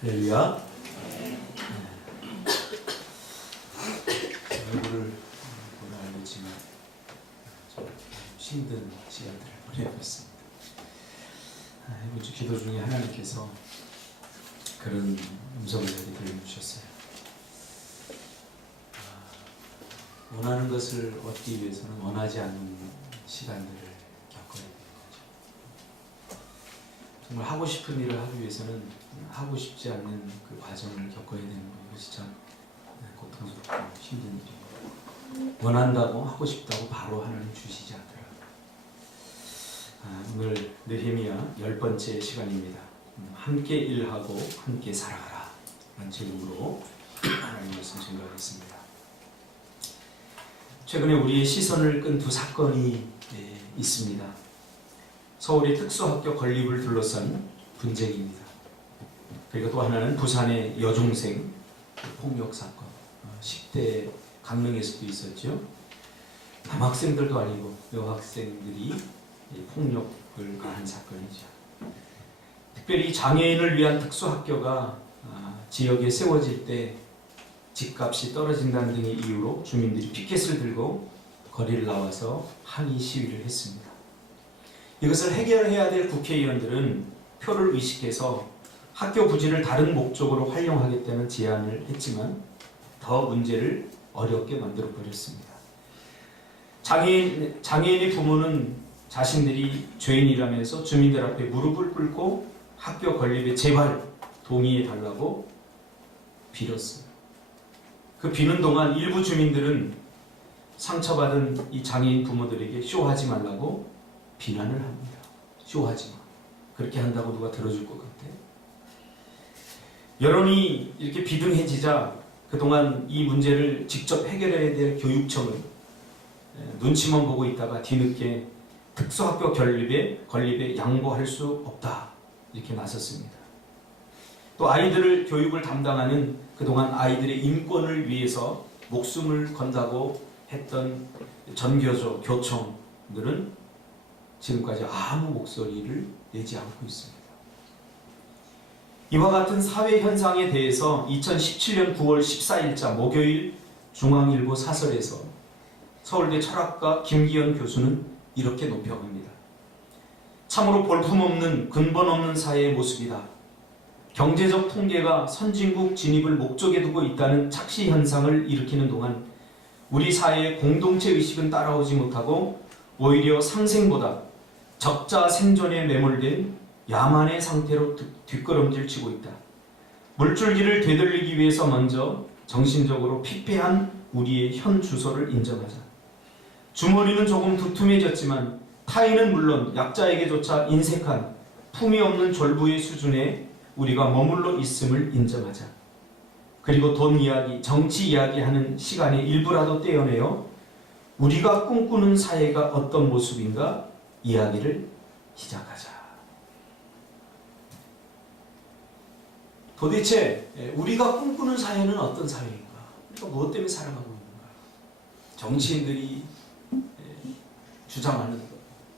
할렐루야. 얼굴을 보면 알겠지만 좀 힘든 시간들을 보내고 있습니다. 이번 주 기도 중에 하나님께서 그런 음성을 저에게 들려주셨어요. 원하는 것을 얻기 위해서는 원하지 않는 시간들을 겪어야 되는 거죠. 정말 하고 싶은 일을 하기 위해서는 하고 싶지 않는 그 과정을 겪어야 되는 거, 이것이 참 고통스럽고 힘든 일입니다. 원한다고 하고 싶다고 바로 하나님 주시지 않더라고요. 오늘 느헤미야 10번째 시간입니다. 함께 일하고 함께 살아가라 라는 제목으로 하나님 말씀 증거하겠습니다. 최근에 우리의 시선을 끈 두 사건이 있습니다. 서울의 특수학교 건립을 둘러싼 분쟁입니다. 그리고 또 하나는 부산의 여중생 폭력 사건, 10대 강릉에서도 있었죠. 남학생들도 아니고 여학생들이 폭력을 가한 사건이죠. 특별히 장애인을 위한 특수학교가 지역에 세워질 때 집값이 떨어진다는 등의 이유로 주민들이 피켓을 들고 거리를 나와서 항의 시위를 했습니다. 이것을 해결해야 될 국회의원들은 표를 의식해서 학교 부지를 다른 목적으로 활용하겠다는 제안을 했지만 더 문제를 어렵게 만들어 버렸습니다. 장애인의 부모는 자신들이 죄인이라면서 주민들 앞에 무릎을 꿇고 학교 건립에 제발 동의해 달라고 빌었어요. 그 비는 동안 일부 주민들은 상처받은 이 장애인 부모들에게 쇼하지 말라고 비난을 합니다. 쇼하지 마. 그렇게 한다고 누가 들어줄 것 같아? 여론이 이렇게 비등해지자 그동안 이 문제를 직접 해결해야 될 교육청은 눈치만 보고 있다가 뒤늦게 특수학교 건립에 양보할 수 없다 이렇게 나섰습니다. 또 아이들을 교육을 담당하는 그동안 아이들의 인권을 위해서 목숨을 건다고 했던 전교조, 교청들은 지금까지 아무 목소리를 내지 않고 있습니다. 이와 같은 사회 현상에 대해서 2017년 9월 14일자 목요일 중앙일보 사설에서 서울대 철학과 김기현 교수는 이렇게 높여갑니다. 참으로 볼품없는 근본 없는 사회의 모습이다. 경제적 통계가 선진국 진입을 목적에 두고 있다는 착시 현상을 일으키는 동안 우리 사회의 공동체 의식은 따라오지 못하고 오히려 상생보다 적자 생존에 매몰된 야만의 상태로 뒷걸음질 치고 있다. 물줄기를 되돌리기 위해서 먼저 정신적으로 피폐한 우리의 현 주소를 인정하자. 주머니는 조금 두툼해졌지만 타인은 물론 약자에게조차 인색한 품위 없는 졸부의 수준에 우리가 머물러 있음을 인정하자. 그리고 돈 이야기, 정치 이야기하는 시간의 일부라도 떼어내어 우리가 꿈꾸는 사회가 어떤 모습인가 이야기를 시작하자. 도대체 우리가 꿈꾸는 사회는 어떤 사회인가? 우리가 무엇 때문에 살아가고 있는가? 정치인들이 주장하는 것,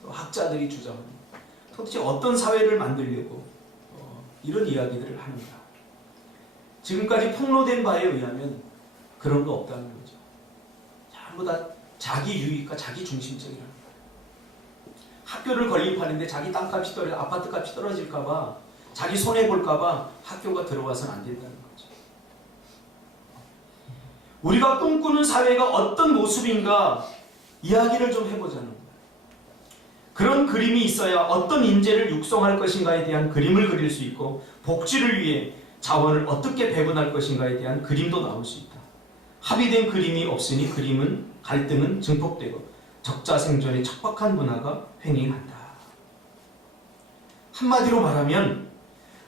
또 학자들이 주장하는 것, 도대체 어떤 사회를 만들려고 이런 이야기들을 하는가? 지금까지 폭로된 바에 의하면 그런 거 없다는 거죠. 전부 다 자기 유익과 자기 중심적이라는 거예요. 학교를 건립하는데 자기 땅값이 아파트값이 떨어질까봐 자기 손해볼까봐 학교가 들어와서는 안 된다는 거죠. 우리가 꿈꾸는 사회가 어떤 모습인가 이야기를 좀 해보자는 거예요. 그런 그림이 있어야 어떤 인재를 육성할 것인가에 대한 그림을 그릴 수 있고 복지를 위해 자원을 어떻게 배분할 것인가에 대한 그림도 나올 수 있다. 합의된 그림이 없으니 갈등은 증폭되고 적자 생존의 척박한 문화가 횡행한다. 한마디로 말하면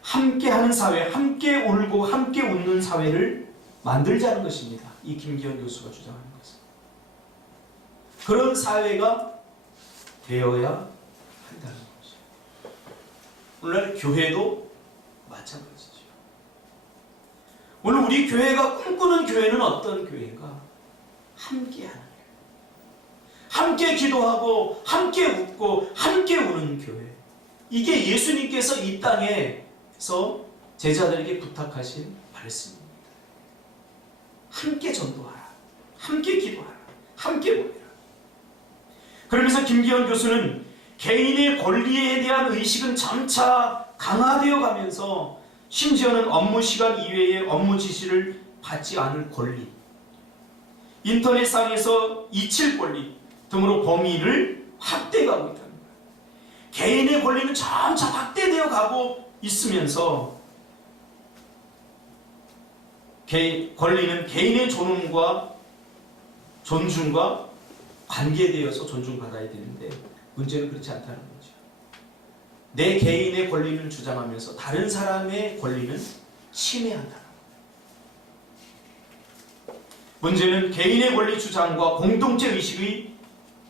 함께하는 사회, 함께 울고 함께 웃는 사회를 만들자는 것입니다. 이 김기현 교수가 주장하는 것은. 그런 사회가 되어야 한다는 거죠. 오늘날 교회도 마찬가지죠. 오늘 우리 교회가 꿈꾸는 교회는 어떤 교회인가? 함께하는 교회. 함께 기도하고 함께 웃고 함께 우는 교회. 이게 예수님께서 이 땅에서 제자들에게 부탁하신 말씀입니다. 함께 전도하라. 함께 기도하라. 함께 모여라. 그러면서 김기현 교수는 개인의 권리에 대한 의식은 점차 강화되어 가면서 심지어는 업무 시간 이외의 업무 지시를 받지 않을 권리, 인터넷상에서 잊힐 권리 등으로 범위를 확대해가고 있다는 거예요. 개인의 권리는 점차 확대되어 가고 있으면서 권리는 개인의 존중과 관계되어서 존중받아야 되는데 문제는 그렇지 않다는 거죠. 내 개인의 권리를 주장하면서 다른 사람의 권리는 침해한다는 거예요. 문제는 개인의 권리 주장과 공동체 의식의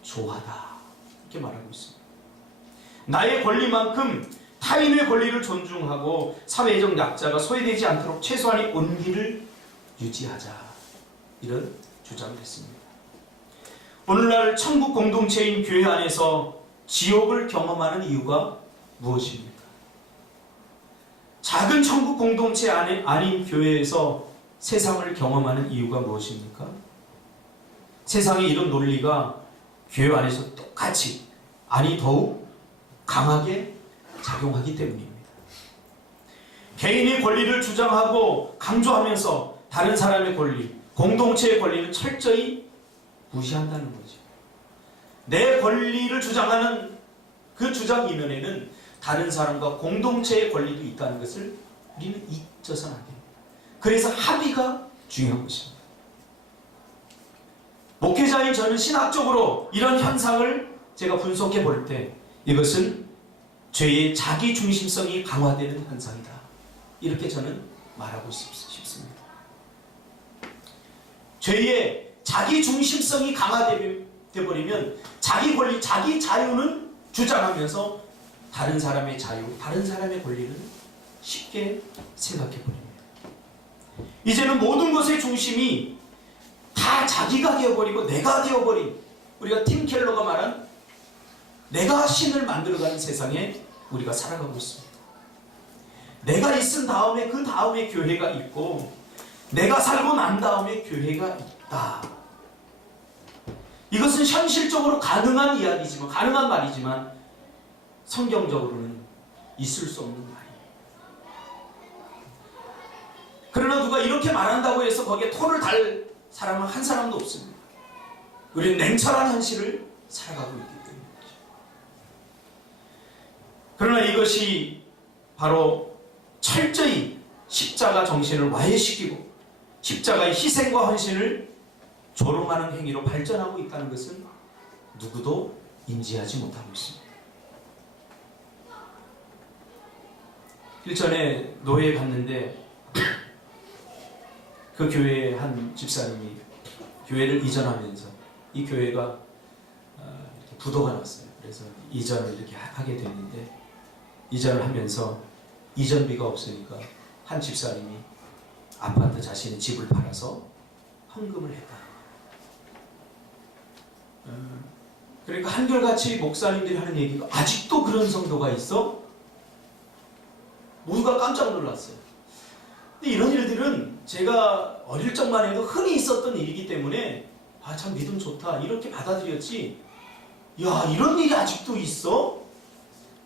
조화다. 이렇게 말하고 있습니다. 나의 권리만큼 타인의 권리를 존중하고 사회적 약자가 소외되지 않도록 최소한의 온기를 유지하자. 이런 주장을 했습니다. 오늘날 천국 공동체인 교회 안에서 지옥을 경험하는 이유가 무엇입니까? 작은 천국 공동체 아닌 교회에서 세상을 경험하는 이유가 무엇입니까? 세상의 이런 논리가 교회 안에서 똑같이, 아니 더욱 강하게 작용하기 때문입니다. 개인의 권리를 주장하고 강조하면서 다른 사람의 권리, 공동체의 권리는 철저히 무시한다는 거죠. 내 권리를 주장하는 그 주장 이면에는 다른 사람과 공동체의 권리도 있다는 것을 우리는 잊어서는 안 됩니다. 그래서 합의가 중요한 것입니다. 목회자인 저는 신학적으로 이런 현상을 제가 분석해 볼 때 이것은 죄의 자기중심성이 강화되는 현상이다. 이렇게 저는 말하고 싶습니다. 죄의 자기중심성이 강화되어버리면 자기 권리, 자기 자유는 주장하면서 다른 사람의 자유, 다른 사람의 권리는 쉽게 생각해버립니다. 이제는 모든 것의 중심이 다 자기가 되어버리고 내가 되어버린, 우리가 팀 켈러가 말한 내가 신을 만들어가는 세상에 우리가 살아가고 있습니다. 내가 있은 다음에 그 다음에 교회가 있고 내가 살고 난 다음에 교회가 있다. 이것은 현실적으로 가능한 이야기지만, 가능한 말이지만 성경적으로는 있을 수 없는 말이에요. 그러나 누가 이렇게 말한다고 해서 거기에 토를 달 사람은 한 사람도 없습니다. 우리는 냉철한 현실을 살아가고 있기 때문이죠. 그러나 이것이 바로 철저히 십자가 정신을 와해시키고 십자가의 희생과 헌신을 조롱하는 행위로 발전하고 있다는 것은 누구도 인지하지 못하고 있습니다. 일전에 노회에 갔는데 그 교회의 한 집사님이 교회를 이전하면서 이 교회가 이렇게 부도가 났어요. 그래서 이전을 이렇게 하게 됐는데 이전을 하면서 이전비가 없으니까 한 집사님이 아파트 자신의 집을 팔아서 헌금을 했다. 그러니까 한결같이 목사님들이 하는 얘기가 아직도 그런 성도가 있어? 모두가 깜짝 놀랐어요. 근데 이런 일들은 제가 어릴 적만 해도 흔히 있었던 일이기 때문에 아, 참 믿음 좋다 이렇게 받아들였지, 야, 이런 일이 아직도 있어?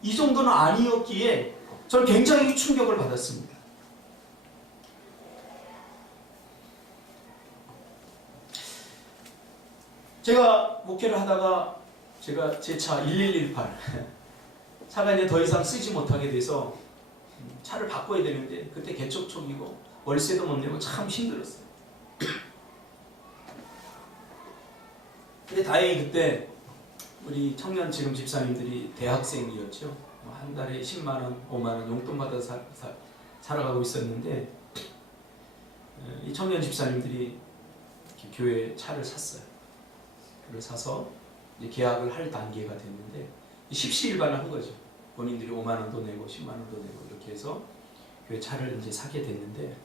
이 정도는 아니었기에 저는 굉장히 충격을 받았습니다. 제가 목회를 하다가 제가 제 차 1118 차가 이제 더 이상 쓰지 못하게 돼서 차를 바꿔야 되는데 그때 개척촉이고 월세도 못 내고 참 힘들었어요. 근데 다행히 그때 우리 청년 지금 집사님들이 대학생이었죠. 한 달에 10만원, 5만원 용돈 받아 살아가고 있었는데 이 청년 집사님들이 교회 차를 샀어요. 차를 사서 이제 계약을 할 단계가 됐는데 십시일반을 한 거죠. 본인들이 5만원도 내고 10만원도 내고 이렇게 해서 교회 차를 이제 사게 됐는데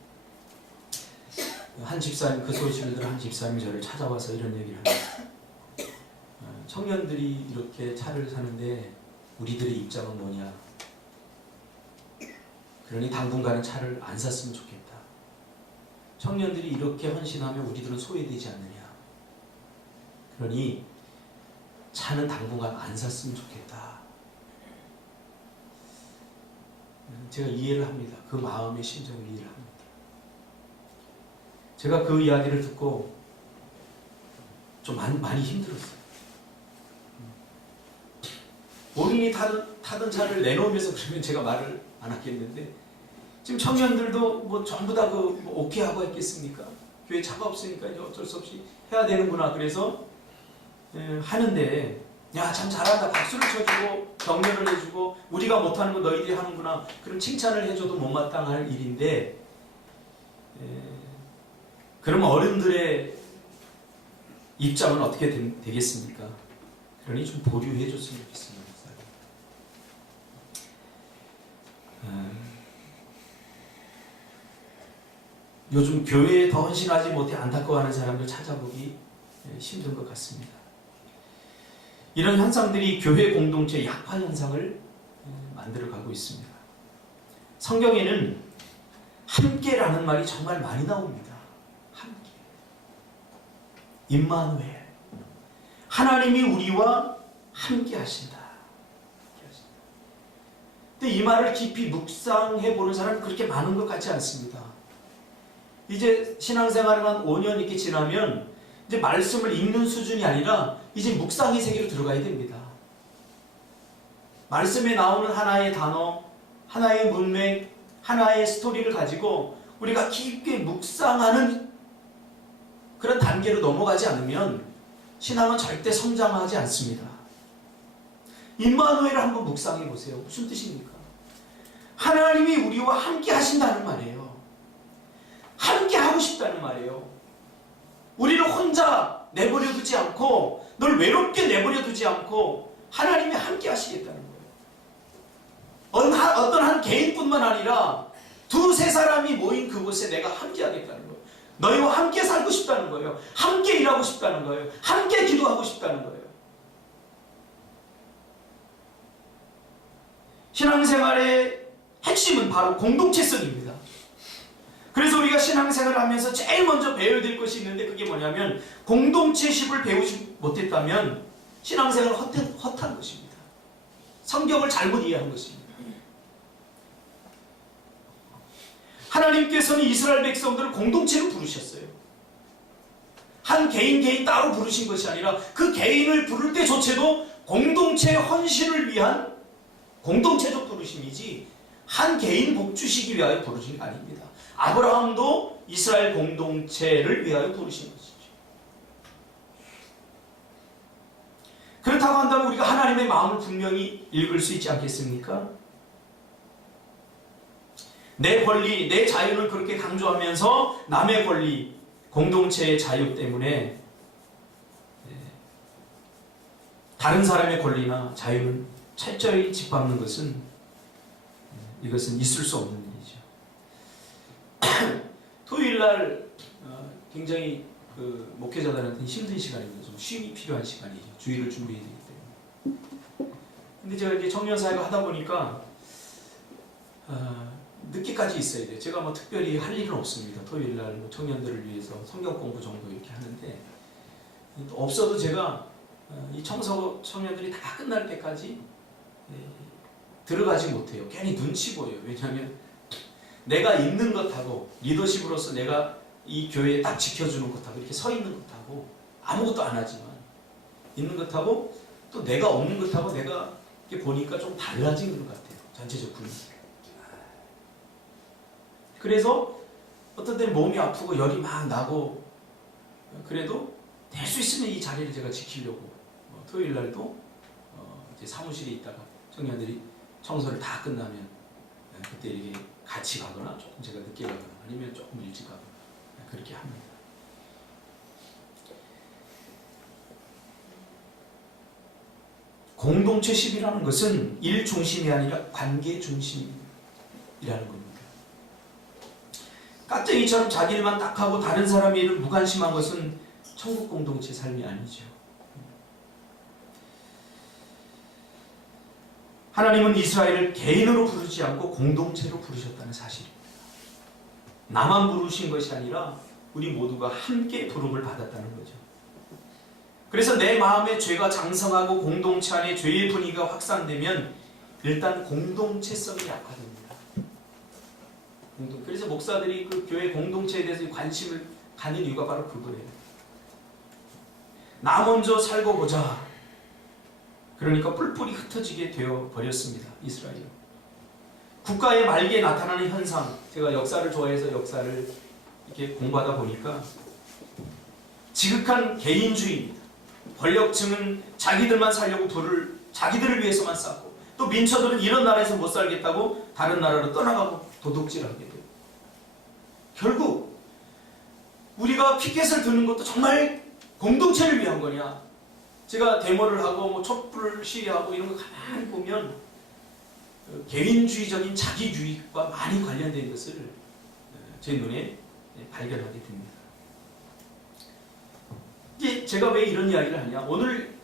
한 집사님, 그 소식을 들은 한 집사님이 저를 찾아와서 이런 얘기를 합니다. 청년들이 이렇게 차를 사는데 우리들의 입장은 뭐냐? 그러니 당분간은 차를 안 샀으면 좋겠다. 청년들이 이렇게 헌신하면 우리들은 소외되지 않느냐. 그러니 차는 당분간 안 샀으면 좋겠다. 제가 이해를 합니다. 그 마음의 심정을 이해를 합니다. 제가 그 이야기를 듣고 좀 많이 힘들었어요. 본인이 타던 차를 내놓으면서 그러면 제가 말을 안 하겠는데, 지금 청년들도 뭐 전부 다 뭐 오케이 하고 했겠습니까? 교회 차가 없으니까 이제 어쩔 수 없이 해야 되는구나. 그래서 하는데, 야, 참 잘한다. 박수를 쳐주고 격려를 해주고, 우리가 못하는 거 너희들이 하는구나. 그럼 칭찬을 해줘도 못마땅할 일인데, 그러면 어른들의 입장은 어떻게 되겠습니까? 그러니 좀 보류해 줬으면 좋겠습니다. 요즘 교회에 더 헌신하지 못해 안타까워하는 사람들 찾아보기 힘든 것 같습니다. 이런 현상들이 교회 공동체 약화 현상을 만들어가고 있습니다. 성경에는 함께라는 말이 정말 많이 나옵니다. 함께. 임마누엘. 하나님이 우리와 함께 하신다. 근데 이 말을 깊이 묵상해 보는 사람은 그렇게 많은 것 같지 않습니다. 이제 신앙생활을 한 5년 이렇게 지나면 이제 말씀을 읽는 수준이 아니라 이제 묵상의 세계로 들어가야 됩니다. 말씀에 나오는 하나의 단어, 하나의 문맥, 하나의 스토리를 가지고 우리가 깊게 묵상하는 그런 단계로 넘어가지 않으면 신앙은 절대 성장하지 않습니다. 임마누엘을 한번 묵상해 보세요. 무슨 뜻입니까? 하나님이 우리와 함께 하신다는 말이에요. 함께 하고 싶다는 말이에요. 우리를 혼자 내버려 두지 않고, 널 외롭게 내버려 두지 않고 하나님이 함께 하시겠다는 거예요. 어떤 한 개인뿐만 아니라 두세 사람이 모인 그곳에 내가 함께 하겠다는 거예요. 너희와 함께 살고 싶다는 거예요. 함께 일하고 싶다는 거예요. 함께 기도하고 싶다는 거예요. 신앙생활의 핵심은 바로 공동체성입니다. 그래서 우리가 신앙생활을 하면서 제일 먼저 배워야 될 것이 있는데, 그게 뭐냐면 공동체식을 배우지 못했다면 신앙생활은 헛한 것입니다. 성경을 잘못 이해한 것입니다. 하나님께서는 이스라엘 백성들을 공동체로 부르셨어요. 한 개인 따로 부르신 것이 아니라 그 개인을 부를 때조차도 공동체 헌신을 위한 공동체적 부르심이지 한 개인 복 주시기 위하여 부르신 게 아닙니다. 아브라함도 이스라엘 공동체를 위하여 부르신 것이죠. 그렇다고 한다면 우리가 하나님의 마음을 분명히 읽을 수 있지 않겠습니까? 내 권리, 내 자유를 그렇게 강조하면서 남의 권리, 공동체의 자유 때문에 다른 사람의 권리나 자유는 철저히 짓밟는 것은 이것은 있을 수 없는 일이죠. 토요일날 굉장히 목회자들한테는 힘든 시간입니다. 좀 쉼이 필요한 시간이죠. 주일을 준비해야 되기 때문에. 근데 제가 이제 청년사회가 하다 보니까 늦게까지 있어야 돼요. 제가 뭐 특별히 할 일은 없습니다. 토요일날 뭐 청년들을 위해서 성경 공부 정도 이렇게 하는데, 없어도 제가 이 청년들이 다 끝날 때까지 들어가지 못해요. 괜히 눈치 보여요. 왜냐하면 내가 있는 것하고 리더십으로서 내가 이 교회에 딱 지켜주는 것하고 이렇게 서 있는 것하고 아무것도 안 하지만 있는 것하고 또 내가 없는 것하고 내가 이렇게 보니까 좀 달라진 것 같아요. 전체적 분위기. 그래서 어떤 때는 몸이 아프고 열이 막 나고, 그래도 될 수 있으면 이 자리를 제가 지키려고 토요일 날도 이제 사무실에 있다가 청년들이 청소를 다 끝나면 그때 이렇게 같이 가거나 조금 제가 늦게 가거나 아니면 조금 일찍 가거나 그렇게 합니다. 공동체십이라는 것은 일 중심이 아니라 관계 중심이라는 겁니다. 깍쟁이처럼 자기 일만 딱 하고 다른 사람의 일을 무관심한 것은 천국 공동체 삶이 아니죠. 하나님은 이스라엘을 개인으로 부르지 않고 공동체로 부르셨다는 사실입니다. 나만 부르신 것이 아니라 우리 모두가 함께 부름을 받았다는 거죠. 그래서 내 마음에 죄가 장성하고 공동체 안에 죄의 분위기가 확산되면 일단 공동체성이 약화됩니다. 그래서 목사들이 그 교회 공동체에 대해서 관심을 갖는 이유가 바로 그거예요. 나 먼저 살고 보자. 그러니까 뿔뿔이 흩어지게 되어 버렸습니다. 이스라엘. 국가의 말기에 나타나는 현상, 제가 역사를 좋아해서 역사를 이렇게 공부하다 보니까 지극한 개인주의입니다. 권력층은 자기들만 살려고 부를 자기들을 위해서만 쌓고, 또 민초들은 이런 나라에서 못 살겠다고 다른 나라로 떠나가고 도둑질하게 돼요. 결국 우리가 피켓을 드는 것도 정말 공동체를 위한 거냐? 제가 데모를 하고 뭐 촛불 시위하고 이런 거 가만히 보면 개인주의적인 자기주의와 많이 관련된 것을 제 눈에 발견하게 됩니다. 이게 제가 왜 이런 이야기를 하냐? 오늘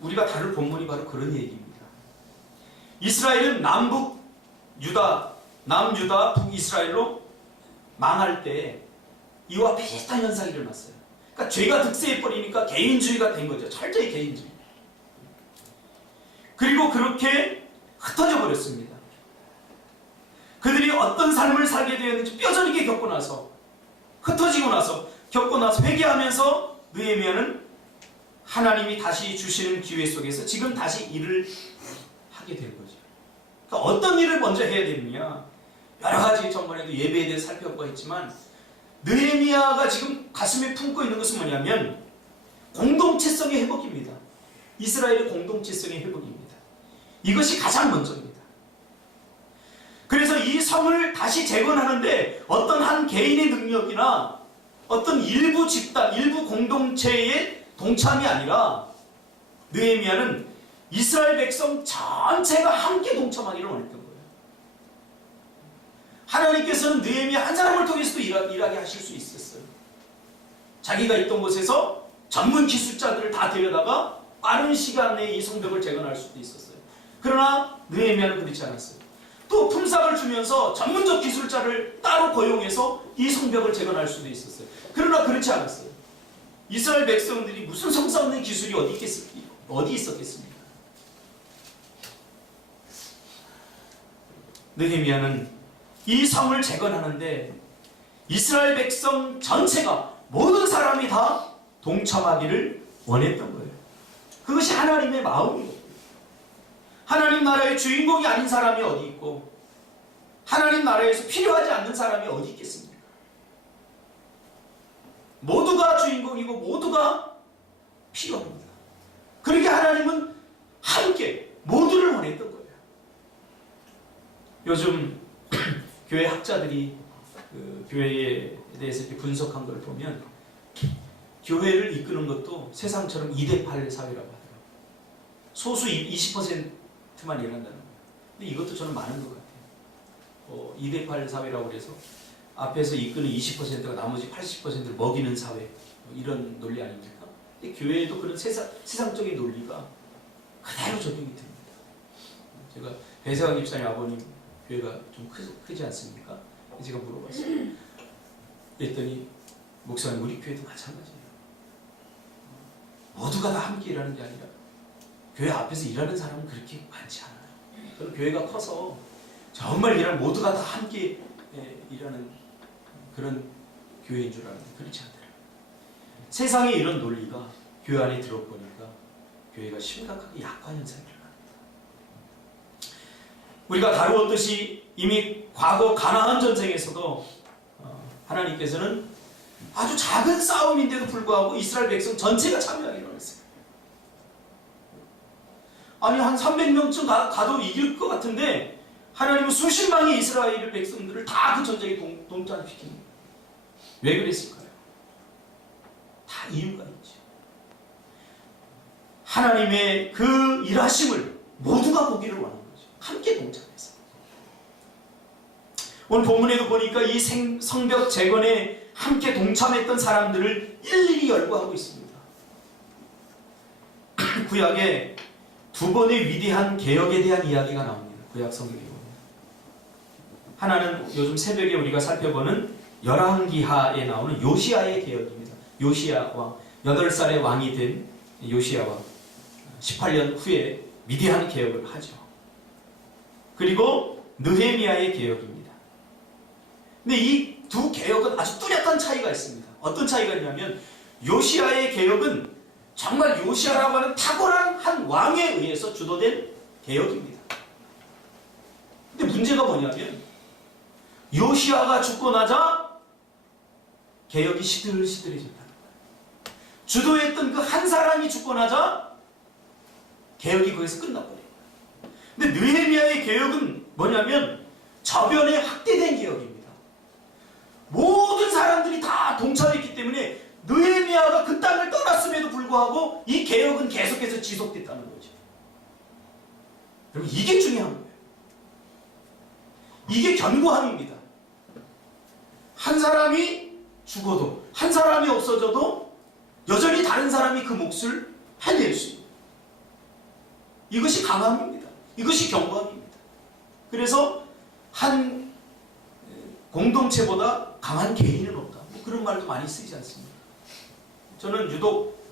우리가 다룰 본문이 바로 그런 얘기입니다. 이스라엘은 남북 유다, 남유다, 북이스라엘로 망할 때 이와 비슷한 현상이 일어났어요. 그러니까 죄가 득세해버리니까 개인주의가 된 거죠. 철저히 개인주의. 그리고 그렇게 흩어져 버렸습니다. 그들이 어떤 삶을 살게 되었는지 뼈저리게 겪고 나서, 흩어지고 나서, 겪고 나서 회개하면서 느헤미야는 하나님이 다시 주시는 기회 속에서 지금 다시 일을 하게 된 거죠. 그러니까 어떤 일을 먼저 해야 되느냐? 여러 가지 전번에도 예배에 대해 살펴보고 했지만 느헤미야가 지금 가슴에 품고 있는 것은 뭐냐면 공동체성의 회복입니다. 이스라엘의 공동체성의 회복입니다. 이것이 가장 먼저입니다. 그래서 이 성을 다시 재건하는데 어떤 한 개인의 능력이나 어떤 일부 집단, 일부 공동체의 동참이 아니라 느헤미야는 이스라엘 백성 전체가 함께 동참하기를 원했던 거예요. 하나님께서는 느헤미야 한 사람을 통해서도 일하게 하실 수 있었어요. 자기가 있던 곳에서 전문 기술자들을 다 데려다가 빠른 시간 내에 이 성벽을 재건할 수도 있었어요. 그러나 느헤미야는 그렇지 않았어요. 또 품삯을 주면서 전문적 기술자를 따로 고용해서 이 성벽을 재건할 수도 있었어요. 그러나 그렇지 않았어요. 이스라엘 백성들이 무슨 성사 없는 기술이 어디 있었겠습니까? 느헤미야는 이 성을 재건하는데 이스라엘 백성 전체가, 모든 사람이 다 동참하기를 원했던 거예요. 그것이 하나님의 마음이거든요. 하나님 나라의 주인공이 아닌 사람이 어디 있고 하나님 나라에서 필요하지 않는 사람이 어디 있겠습니까? 모두가 주인공이고 모두가 필요합니다. 그러게 하나님은 함께 모두를 원했던 거예요. 요즘 교회 학자들이 그 교회에 대해서 이렇게 분석한 걸 보면 교회를 이끄는 것도 세상처럼 2대8 사회라고 하더라고요. 소수 20%만 일한다는 거예요. 근데 이것도 저는 많은 것 같아요. 2대8 사회라고 그래서 앞에서 이끄는 20%가 나머지 80%를 먹이는 사회, 이런 논리 아닙니까? 근데 교회에도 그런 세상적인 논리가 그대로 적용이 됩니다. 제가 배세환 집사님 아버님 교회가 좀 크지 않습니까? 제가 물어봤어요. 그랬더니 목사님, 우리 교회도 마찬가지예요. 모두가 다 함께 일하는 게 아니라 교회 앞에서 일하는 사람은 그렇게 많지 않아요. 그리고 교회가 커서 정말 모두가 다 함께 일하는 그런 교회인 줄 알았는데 그렇지 않더라고요. 세상에 이런 논리가 교회 안에 들어보니까 교회가 심각하게 약화 현상이 일어납니다. 우리가 다루었듯이 이미 과거 가나안 전쟁에서도 하나님께서는 아주 작은 싸움인데도 불구하고 이스라엘 백성 전체가 참여하기로 했어요. 아니 한 300명쯤 가도 이길 것 같은데 하나님은 수십 명의 이스라엘 백성들을 다 그 전쟁에 동참시키는 거예요. 왜 그랬을까요? 다 이유가 있죠. 하나님의 그 일하심을 모두가 보기를 원하는 거죠. 함께 동참해서. 오늘 본문에도 보니까 이 성벽 재건에 함께 동참했던 사람들을 일일이 열거하고 있습니다. 구약에 두 번의 위대한 개혁에 대한 이야기가 나옵니다. 구약 성경에 보면. 하나는 요즘 새벽에 우리가 살펴보는 열왕기하에 나오는 요시야의 개혁입니다. 요시야 왕, 8살의 왕이 된 요시야 왕, 18년 후에 위대한 개혁을 하죠. 그리고 느헤미야의 개혁입니다. 근데 이 두 개혁은 아주 뚜렷한 차이가 있습니다. 어떤 차이가 있냐면 요시야의 개혁은 정말 요시야라고 하는 탁월한 한 왕에 의해서 주도된 개혁입니다. 근데 문제가 뭐냐면 요시야가 죽고 나자 개혁이 시들시들해진다는 거예요. 주도했던 그 한 사람이 죽고 나자 개혁이 거기서 끝나버려요. 근데 느헤미야의 개혁은 뭐냐면 저변에 확대된 개혁입니다. 모든 사람들이 다 동참했기 때문에 느헤미야가 그 땅을 떠났음에도 불구하고 이 개혁은 계속해서 지속됐다는 거죠. 그리고 이게 중요한 거예요. 이게 견고함입니다. 한 사람이 죽어도, 한 사람이 없어져도 여전히 다른 사람이 그 몫을 해낼 수 있는, 이것이 강함입니다. 이것이 견고함입니다. 그래서 한 공동체보다 강한 개인은 없다. 뭐 그런 말도 많이 쓰이지 않습니까? 저는 유독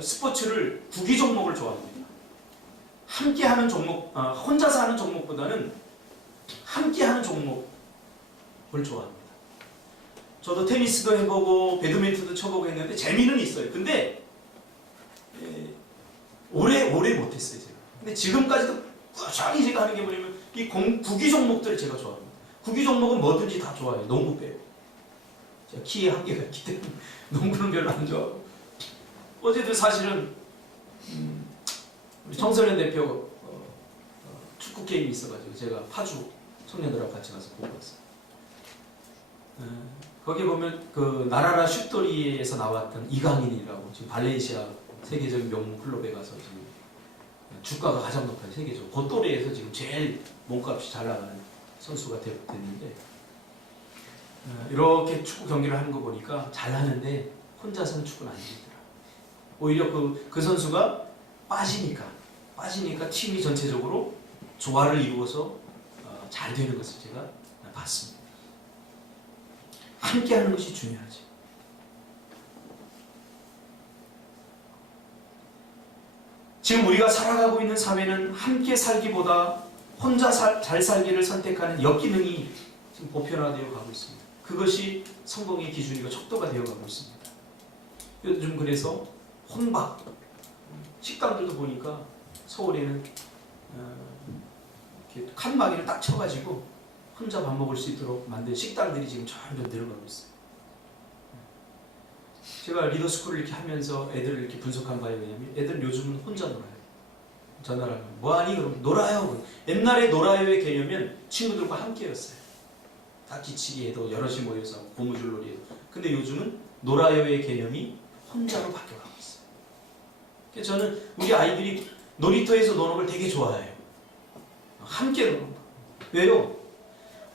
스포츠를 구기 종목을 좋아합니다. 함께 하는 종목, 혼자서 하는 종목보다는 함께 하는 종목을 좋아합니다. 저도 테니스도 해보고 배드민턴도 쳐보고 했는데 재미는 있어요. 근데 오래 못했어요, 제가. 근데 지금까지도 꾸준히 제가 하는 게 뭐냐면 이 구기 종목들을 제가 좋아합니다. 구기 종목은 뭐든지 다 좋아해요. 농구 빼고. 제가 키에 한계가 있기 때문에 농구는 별로 안 좋아하고. 어제도 사실은 우리 청소년 대표 축구 게임이 있어가지고 제가 파주 청년들하고 같이 가서 보고 왔어요. 거기 보면 그 나라라 슛돌이에서 나왔던 이강인이라고 지금 발렌시아 세계적인 명문 클럽에 가서 지금 주가가 가장 높아요. 세계적으로. 그 또래에서 지금 제일 몸값이 잘 나가는 선수가 됐는데 이렇게 축구 경기를 하는 거 보니까 잘하는데 혼자서는 축구는 안 되더라. 오히려 그 선수가 빠지니까 팀이 전체적으로 조화를 이루어서 잘 되는 것을 제가 봤습니다. 함께 하는 것이 중요하죠. 지금 우리가 살아가고 있는 사회는 함께 살기보다 혼자 잘 살기를 선택하는 역기능이 지금 보편화되어 가고 있습니다. 그것이 성공의 기준이고 척도가 되어 가고 있습니다. 요즘 그래서 혼밥, 식당들도 보니까 서울에는 이렇게 칸막이를 딱 쳐가지고 혼자 밥 먹을 수 있도록 만든 식당들이 지금 점점 늘어가고 있어요. 제가 리더스쿨을 이렇게 하면서 애들을 이렇게 분석한 바에 의하면 애들은 요즘은 혼자 놀아요. 전화를 하면 뭐하니? 그럼 놀아요. 옛날에 놀아요의 개념은 친구들과 함께였어요. 다 기치기 해도 여럿이 모여서 고무줄놀이 해도. 근데 요즘은 놀아요의 개념이 혼자로 바뀌어가고 있어요. 그래서 저는 우리 아이들이 놀이터에서 노는 걸 되게 좋아해요. 함께 노는 거. 왜요?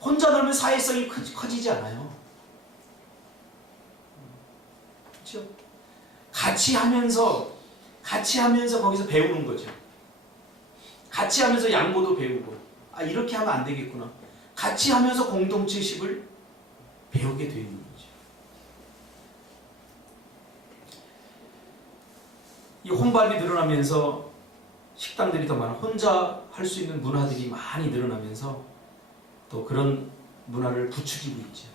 혼자 놀면 사회성이 커지지 않아요. 그렇죠? 같이 하면서 거기서 배우는 거죠. 같이 하면서 양보도 배우고, 이렇게 하면 안 되겠구나. 같이 하면서 공동체식을 배우게 되어 있는 거죠. 이 혼밥이 늘어나면서 식당들이 더 많아. 혼자 할 수 있는 문화들이 많이 늘어나면서 또 그런 문화를 부추기고 있죠.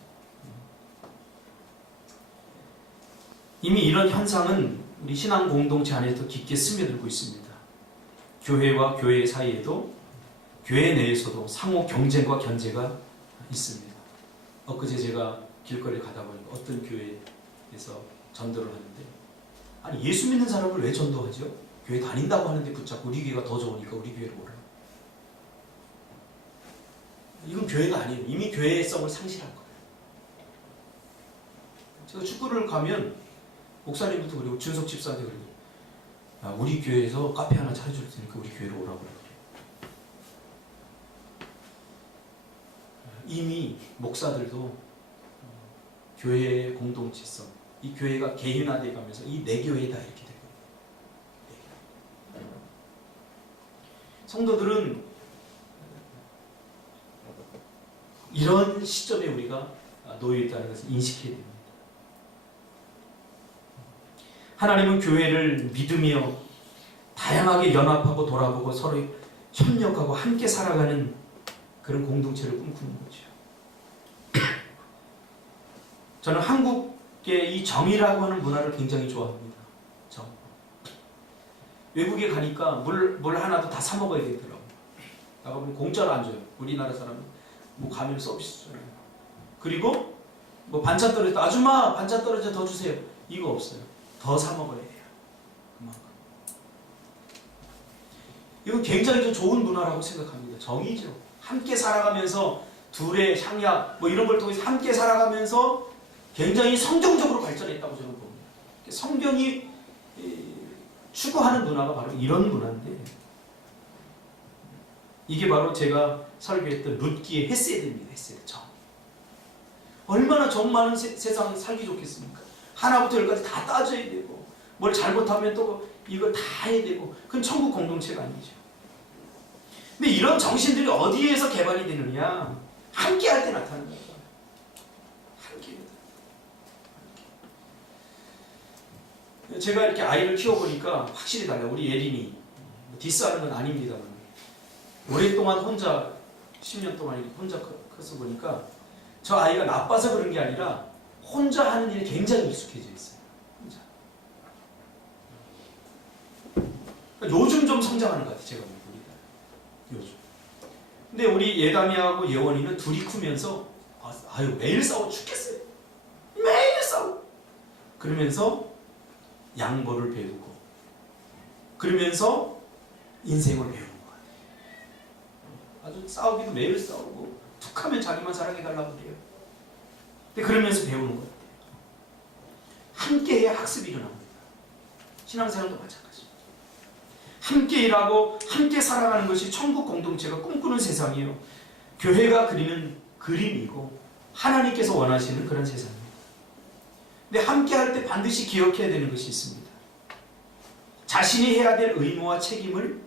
이미 이런 현상은 우리 신앙 공동체 안에도 깊게 스며들고 있습니다. 교회와 교회 사이에도, 교회 내에서도 상호 경쟁과 견제가 있습니다. 엊그제 제가 길거리에 가다 보니까 어떤 교회에서 전도를 하는데, 아니 예수 믿는 사람을 왜 전도하죠? 교회 다닌다고 하는데 붙잡고 우리 교회가 더 좋으니까 우리 교회로 오라. 이건 교회가 아니에요. 이미 교회성을 상실한 거예요. 제가 축구를 가면 목사님부터 그리고 준석 집사한테 그래요. 우리 교회에서 카페 하나 차려줄 테니까 우리 교회로 오라고 그래요. 이미 목사들도 교회의 공동체성, 이 교회가 개인화되어 가면서 이 내 교회다 이렇게 되고, 성도들은 이런 시점에 우리가 놓여 있다는 것을 인식해야 됩니다. 하나님은 교회를 믿으며 다양하게 연합하고 돌아보고 서로 협력하고 함께 살아가는 그런 공동체를 꿈꾸는 거죠. 저는 한국의 이 정이라고 하는 문화를 굉장히 좋아합니다. 정. 외국에 가니까 물 하나도 다 사 먹어야 되더라고요. 나가보면 공짜로 안 줘요. 우리나라 사람은 뭐 가면 서비스 줘요. 그리고 뭐 반찬 떨어졌다. 아줌마 반찬 떨어져 더 주세요. 이거 없어요. 더 사 먹어야 해요. 그만큼. 이건 굉장히 좀 좋은 문화라고 생각합니다. 정이죠. 함께 살아가면서 둘의 향약 뭐 이런 걸 통해서 함께 살아가면서 굉장히 성경적으로 발전했다고 저는 봅니다. 성경이 추구하는 문화가 바로 이런 문화인데, 이게 바로 제가 설교했던 룻기의 헤세드입니다. 헤세드 정. 얼마나 정 많은 세상 살기 좋겠습니까? 하나부터 열까지 다 따져야 되고 뭘 잘못하면 또 이거 다 해야 되고, 그건 천국 공동체가 아니죠. 근데 이런 정신들이 어디에서 개발이 되느냐? 함께 할 때 나타나는 거예요. 함께. 제가 이렇게 아이를 키워보니까 확실히 달라요. 우리 예린이 디스하는 건 아닙니다만 오랫동안 혼자 10년 동안 이렇게 혼자 커서 보니까 저 아이가 나빠서 그런 게 아니라 혼자 하는 일에 굉장히 익숙해져 있어요. 혼자. 요즘 좀 성장하는 것 같아요. 제가 보니까 요즘. 근데 우리 예담이하고 예원이는 둘이 크면서 아유 매일 싸워 죽겠어요. 매일 싸워. 그러면서 양보를 배우고 그러면서 인생을 배우는 것 같아요. 아주 싸우기도 매일 싸우고 툭하면 자기만 사랑해달라고 그래요. 근데 그러면서 배우는 것 같아요. 함께해야 학습이 일어납니다. 신앙생활도 마찬가지입니다. 함께 일하고 함께 살아가는 것이 천국 공동체가 꿈꾸는 세상이에요. 교회가 그리는 그림이고 하나님께서 원하시는 그런 세상입니다. 근데 함께 할 때 반드시 기억해야 되는 것이 있습니다. 자신이 해야 될 의무와 책임을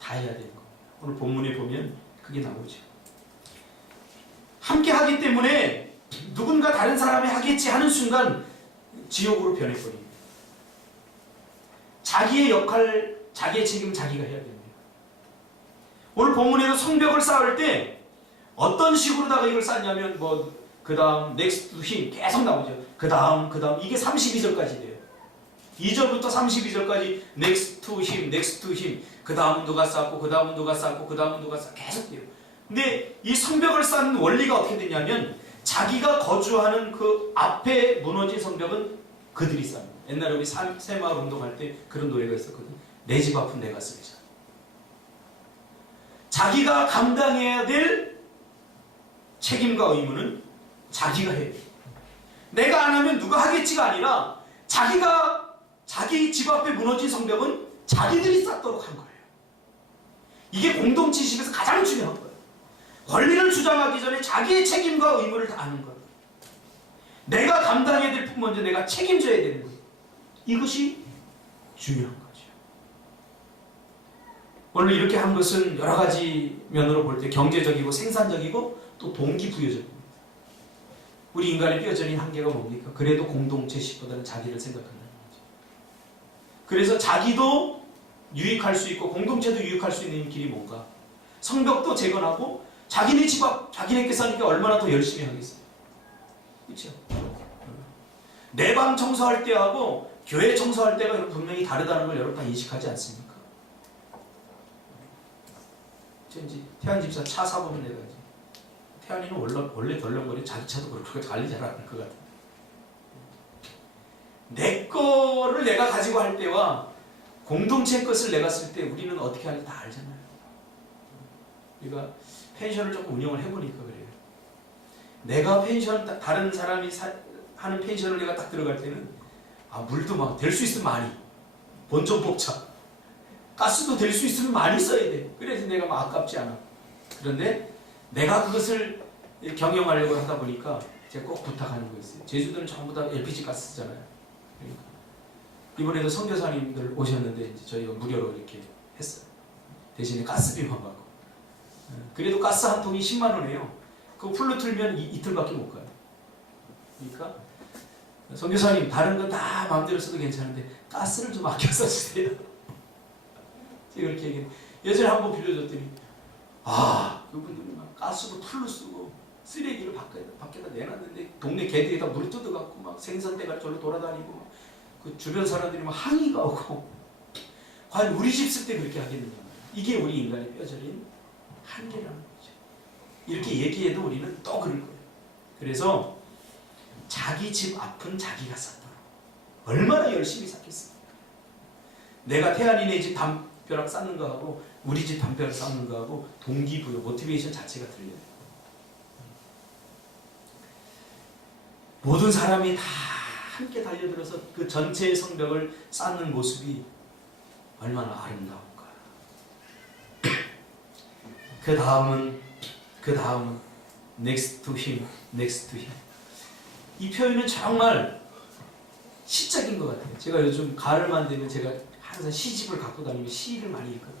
다해야 되는 겁니다. 오늘 본문에 보면 그게 나오죠. 함께 하기 때문에 누군가 다른 사람이 하겠지 하는 순간 지옥으로 변해버립니다. 자기의 역할, 자기의 책임 자기가 해야 됩니다. 오늘 본문에도 성벽을 쌓을 때 어떤 식으로다가 이걸 쌓냐면 그 다음 next to him 계속 나오죠. 그 다음 이게 32절까지 돼요. 2절부터 32절까지 next to him, next to him. 그 다음은 누가 쌓고 그 다음은 누가 쌓고 그 다음은 누가 쌓고 계속 돼요. 근데 이 성벽을 쌓는 원리가 어떻게 되냐면 자기가 거주하는 그 앞에 무너진 성벽은 그들이 쌓는 거예요. 옛날에 우리 새마을 운동할 때 그런 노래가 있었거든요. 내 집 앞은 내가 쓰자. 자기가 감당해야 될 책임과 의무는 자기가 해야 돼요. 내가 안 하면 누가 하겠지가 아니라 자기 집 앞에 무너진 성벽은 자기들이 쌓도록 한 거예요. 이게 공동체식에서 가장 중요한 거예요. 권리를 주장하기 전에 자기의 책임과 의무를 다 아는 거예요. 내가 감당해야 될 품 먼저 내가 책임져야 되는 거예요. 이것이 중요한 거죠. 오늘 이렇게 한 것은 여러 가지 면으로 볼 때 경제적이고 생산적이고 또 동기부여적입니다. 우리 인간의 뼈저린 한계가 뭡니까? 그래도 공동체식보다는 자기를 생각한다는 거죠. 그래서 자기도 유익할 수 있고 공동체도 유익할 수 있는 길이 뭔가? 성벽도 재건하고 자기네 집 앞, 자기네께 사니까 얼마나 더 열심히 하겠어요. 그렇죠? 내 방 청소할 때하고 교회 청소할 때가 분명히 다르다는 걸 여러분 다 인식하지 않습니까? 이제 태안 집사 차 사보면 내가 이제 태안이는 원래 덜렁거리 자기 차도 그렇게 관리 잘하는 것 같아요. 내 거를 내가 가지고 할 때와 공동체 것을 내가 쓸 때 우리는 어떻게 하는지 다 알잖아요. 우리가 펜션을 조금 운영을 해보니까 그래요. 내가 펜션, 다른 사람이 하는 펜션을 내가 딱 들어갈 때는 물도 막 될 수 있으면 많이 본전 뽑자. 가스도 될 수 있으면 많이 써야 돼. 그래서 내가 막 아깝지 않아. 그런데 내가 그것을 경영하려고 하다 보니까 제가 꼭 부탁하는 거 있어요. 제주도는 전부 다 LPG 가스 쓰잖아요. 그러니까 이번에도 선교사님들 오셨는데 이제 저희가 무료로 이렇게 했어요. 대신에 가스비만 받고. 그래도 가스 한 통이 10만 원이에요. 그거 풀로 틀면 이틀밖에 못 가요. 그러니까 선교사님 다른 거 다 마음대로 써도 괜찮은데 가스를 좀 아껴 써주세요. 제가 그렇게 얘기해요. 예전에 한 번 빌려줬더니 그분들이 막 가스도 풀로 쓰고 쓰레기를 밖에다 내놨는데 동네 개들이 다 물 뜯어갖고 막 생선대가 절로 돌아다니고 막 그 주변 사람들이 막 항의가 오고 과연 우리 집 쓸 때 그렇게 하겠느냐. 이게 우리 인간의 뼈저린 한계라는 거죠. 이렇게 얘기해도 우리는 또 그럴 거예요. 그래서 자기 집 앞은 자기가 쌓도록 얼마나 열심히 쌓겠습니까? 내가 태안이네 집 담벼락 쌓는 거하고 우리 집 담벼락 쌓는 거하고 동기부여, 모티베이션 자체가 틀려요. 모든 사람이 다 함께 달려들어서 그 전체의 성벽을 쌓는 모습이 얼마나 아름다운가. 그 다음은 next to him. 이 표현은 정말 시적인 것 같아요. 제가 요즘 가을만 되면 제가 항상 시집을 갖고 다니면 시를 많이 읽거든요.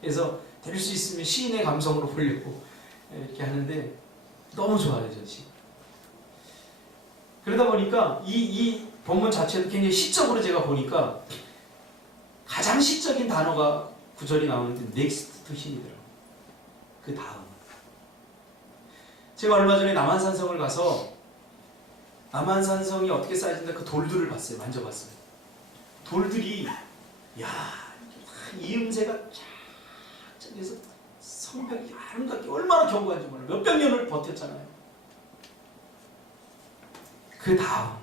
그래서 될 수 있으면 시인의 감성으로 보려고 이렇게 하는데 너무 좋아요, 저 시. 그러다 보니까 이 본문 자체도 굉장히 시적으로 제가 보니까 가장 시적인 단어가 구절이 나오는데 next to him이더라고요. 그 다음. 제가 얼마 전에 남한산성을 가서 남한산성이 어떻게 쌓여진다 그 돌들을 봤어요. 만져봤어요. 돌들이 이음새가 쫙 해서 성벽이 아름답게 얼마나 견고한지 몰라요. 몇백 년을 버텼잖아요. 그 다음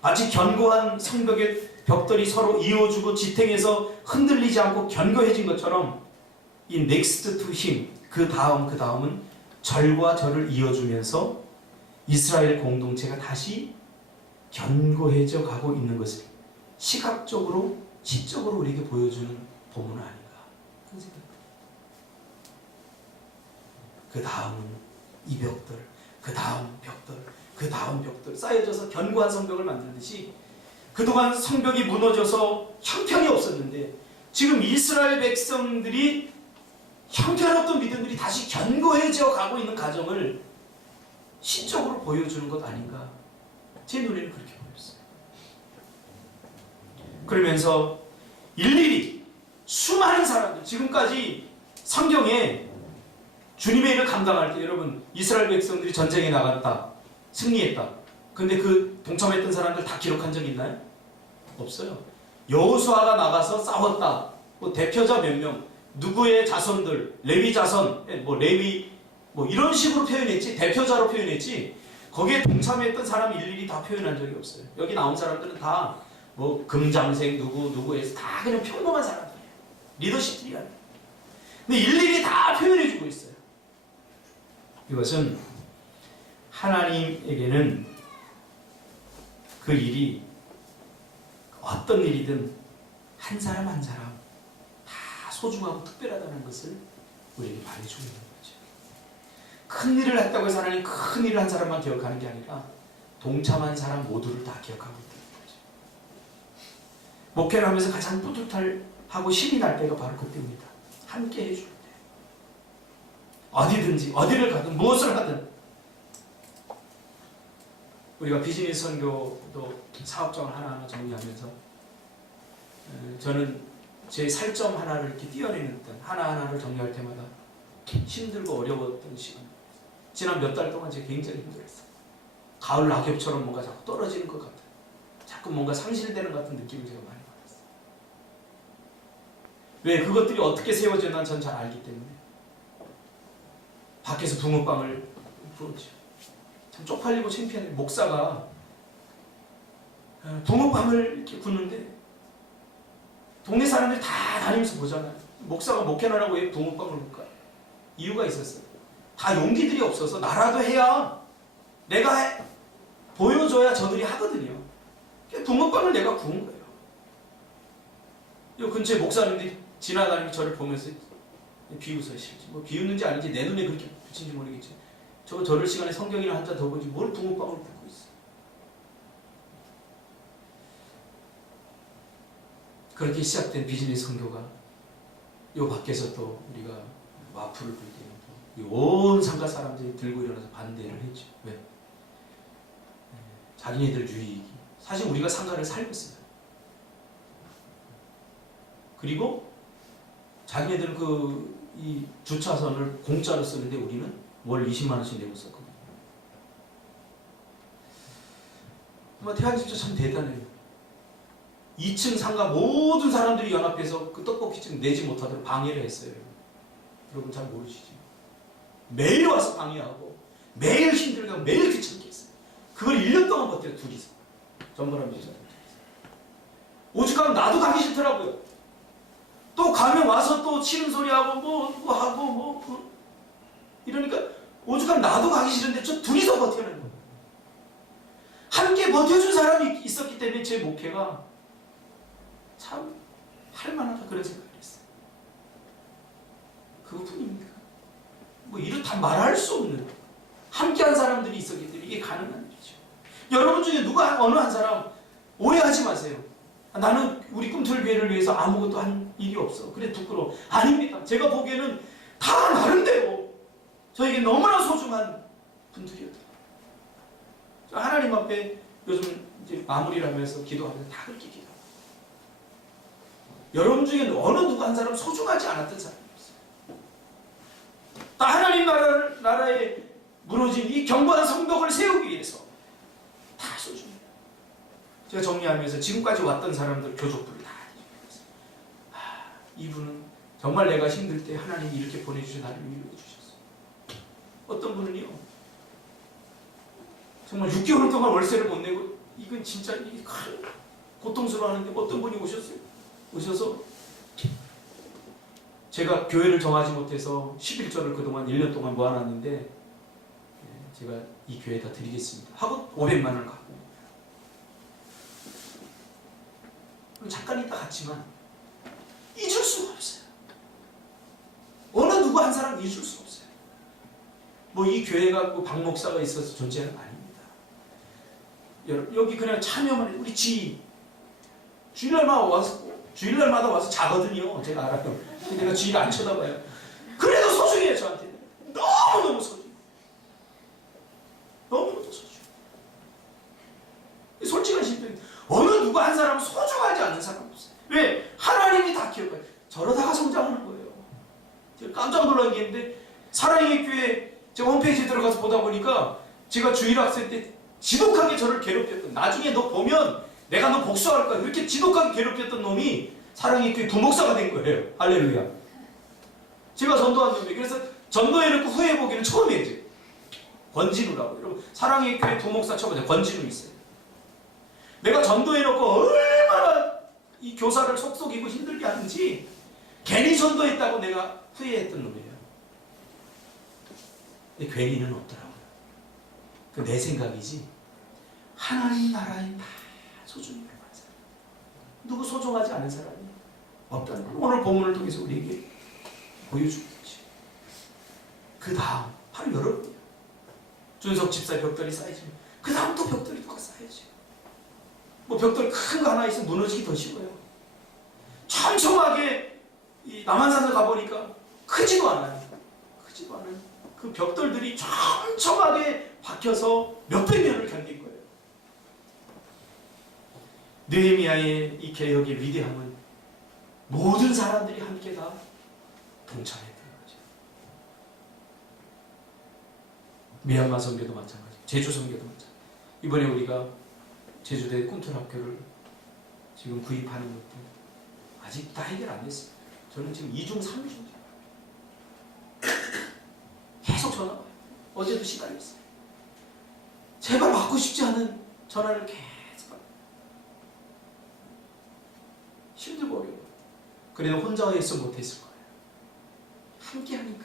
마치 견고한 성벽의 벽돌이 서로 이어주고 지탱해서 흔들리지 않고 견고해진 것처럼 이 next to him 그 다음은 절과 절을 이어주면서 이스라엘 공동체가 다시 견고해져 가고 있는 것을 시각적으로 시적으로 우리에게 보여주는 본문은 아닌가 그런 생각입니다. 그 다음은 이 벽돌, 그 다음 벽돌, 그 다음 벽돌 쌓여져서 견고한 성벽을 만들듯이 그동안 성벽이 무너져서 형편이 없었는데 지금 이스라엘 백성들이 형편없던 믿음들이 다시 견고해져 가고 있는 과정을 시적으로 보여주는 것 아닌가 제 눈에는 그렇게 보였어요. 그러면서 일일이 수많은 사람들 지금까지 성경에 주님의 일을 감당할 때 여러분 이스라엘 백성들이 전쟁에 나갔다 승리했다. 근데 그 동참했던 사람들 다 기록한 적 있나요? 없어요. 여호수아가 나가서 싸웠다. 뭐 대표자 몇 명, 누구의 자손들, 레위 자손, 레위 이런 식으로 표현했지 대표자로 표현했지 거기에 동참했던 사람 일일이 다 표현한 적이 없어요. 여기 나온 사람들은 다 금장생 누구에서 다 그냥 평범한 사람들이에요. 리더십들이 아니에요. 근데 일일이 다 표현해주고 있어요. 이것은 하나님에게는 그 일이 어떤 일이든 한 사람 한 사람 다 소중하고 특별하다는 것을 우리에게 말해주고 있는 거죠. 큰 일을 했다고 해서 하나님 큰 일을 한 사람만 기억하는 게 아니라 동참한 사람 모두를 다 기억하고 있다는 거죠. 목회를 하면서 가장 뿌듯하고 힘이 날 때가 바로 그때입니다. 함께 해줄 때. 어디든지 어디를 가든 무엇을 하든 우리가 비즈니스 선교도 사업장을 하나하나 정리하면서 저는 제 살점 하나를 이렇게 띄어내는 듯 하나하나를 정리할 때마다 힘들고 어려웠던 시간. 지난 몇 달 동안 제가 굉장히 힘들었어요. 가을 낙엽처럼 뭔가 자꾸 떨어지는 것 같아요. 자꾸 뭔가 상실되는 것 같은 느낌을 제가 많이 받았어요. 왜? 그것들이 어떻게 세워졌는지 전 잘 알기 때문에. 밖에서 붕어빵을 부었죠. 참 쪽팔리고 창피한 목사가 붕어빵을 이렇게 굽는데 동네 사람들이 다 다니면서 보잖아요. 목사가 목회를 하고 왜 붕어빵을 굽을까요? 이유가 있었어요. 다 용기들이 없어서 나라도 해야 내가 보여줘야 저들이 하거든요. 붕어빵을 내가 구운 거예요. 이 근처에 목사님들이 지나다니면서 저를 보면서 비웃어요. 비웃는지 아닌지 내 눈에 그렇게 비친지 모르겠지. 저럴 시간에 성경이나 한 잔 더 보지 뭘 붕어빵을 굽고 있어. 그렇게 시작된 비즈니스 선교가 요 밖에서 또 우리가 와플을 불 때는 온 상가 사람들이 들고 일어나서 반대를 했죠. 왜? 자기네들 유익이. 사실 우리가 상가를 살렸어요. 그리고 자기네들 이 주차선을 공짜로 쓰는데 우리는 월 20만 원씩 내고 썼거든요. 대한집사 참 대단해요. 2층 상가 모든 사람들이 연합해서 그 떡볶이집 내지 못하도록 방해를 했어요. 여러분 잘 모르시죠? 매일 와서 방해하고 매일 힘들게 하고 매일 귀찮게 했어요. 그걸 1년 동안 버텨요. 둘이서. 전보람 여자들 오죽하면 나도 가기 싫더라고요. 또 가면 와서 또 치는 소리하고 뭐 하고 이러니까 오죽하면 나도 가기 싫은데 저 둘이서 버텨내는 거예요. 함께 버텨준 사람이 있었기 때문에 제 목회가 참 할만하다 그런 생각을 했어요. 그것뿐입니다. 뭐 이렇다 말할 수 없는 함께한 사람들이 있었기 때문에 이게 가능한 일이죠. 여러분 중에 누가 어느 한 사람 오해하지 마세요. 나는 우리 꿈틀교회를 위해서 아무것도 한 일이 없어. 그래 부끄러워. 아닙니다. 제가 보기에는 다 나름대로 저에게 너무나 소중한 분들이었다. 하나님 앞에 요즘 이제 마무리를 하면서 기도하면서 다 그렇게 기도합니다. 여러분 중에 어느 누가 한 사람 소중하지 않았던 사람이 없어요. 다 하나님 나라에 무너진 이 견고한 성벽을 세우기 위해서 다 소중해요. 제가 정리하면서 지금까지 왔던 사람들 교족부를 다 해주셨어요. 이분은 정말 내가 힘들 때 하나님이 이렇게 보내주셔서 나를 위로해 주셨어요. 어떤 분은요 정말 6개월 동안 월세를 못 내고 이건 진짜 고통스러워하는데 어떤 분이 오셔서 제가 교회를 정하지 못해서 11조를 그동안 1년 동안 모아놨는데 제가 이 교회에다 드리겠습니다 하고 500만 원을 갖고 잠깐 있다 갔지만 잊을 수가 없어요. 어느 누구 한 사람 잊을 수 없어요. 뭐 이 교회가 박 목사가 있어서 존재하는 거 아닙니다. 여기 그냥 참여만 해. 우리 주일날마다 와서 자거든요. 제가 알아요. 내가 주일 안 쳐다봐요. 그래도 소중해요. 저한테 너무너무 소중해요. 너무너무 소중해요. 솔직한 심정. 어느 누구 한 사람은 소중하지 않는 사람 없어요. 왜? 하나님이 다 기억해요. 저러다가 성장하는 거예요. 제가 깜짝 놀란 게 있는데 사랑의 교회 제가 홈페이지에 들어가서 보다 보니까 제가 주일학생 때 지독하게 저를 괴롭혔던, 나중에 너 보면 내가 너 복수할 거야 이렇게 지독하게 괴롭혔던 놈이 사랑의 교회 부목사가 된 거예요. 할렐루야. 제가 전도한 놈이 그래서 전도해놓고 후회해보기는 처음이에요. 지금. 권진우라고. 여러분 사랑의 교회 부목사 쳐보세요. 권진우 있어요. 내가 전도해놓고 얼마나 이 교사를 속속이고 힘들게 하는지 괜히 전도했다고 내가 후회했던 놈이에요. 근데 괜히는 없더라고요. 그 내 생각이지 하나님 나라에 다 소중히 여기는 사람. 누구 소중하지 않은 사람이 없다는 걸 오늘 본문을 통해서 우리에게 보여주고 있지. 그 다음 바로 여러분이에요. 준석 집사의 벽돌이 쌓이지만 그 다음 또 벽돌이 누가 쌓여져. 뭐 벽돌 큰 거 하나 있으면 무너지기 더 쉬워요. 촘촘하게 이 남한산을 가보니까 크지도 않아요. 크지도 않은 그 벽돌들이 촘촘하게 박혀서 몇백 년을 견딘 거예요. 느헤미야의 이 개혁의 위대함은 모든 사람들이 함께 다 동참했던 거죠. 미얀마 선교도 마찬가지, 제주 선교도 마찬가지. 이번에 우리가 제주대 꿈틀학교를 지금 구입하는 것도 아직 다 해결 안 됐습니다. 저는 지금 2중 3중 계속 전화 와요. 어제도 시달렸어요. 제발 받고 싶지 않은 전화를 계속 받아요. 힘들고 어려워요. 그래도 혼자 해서 못했을 거예요. 함께 하니까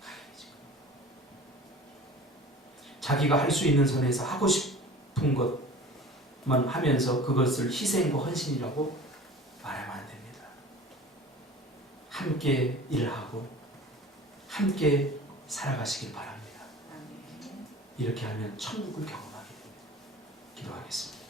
가야지. 자기가 할 수 있는 선에서 하고 싶은 것만 하면서 그것을 희생과 헌신이라고 말하면 안 됩니다. 함께 일하고 함께 살아가시길 바랍니다. 이렇게 하면 천국을 경험하게 됩니다. 기도하겠습니다.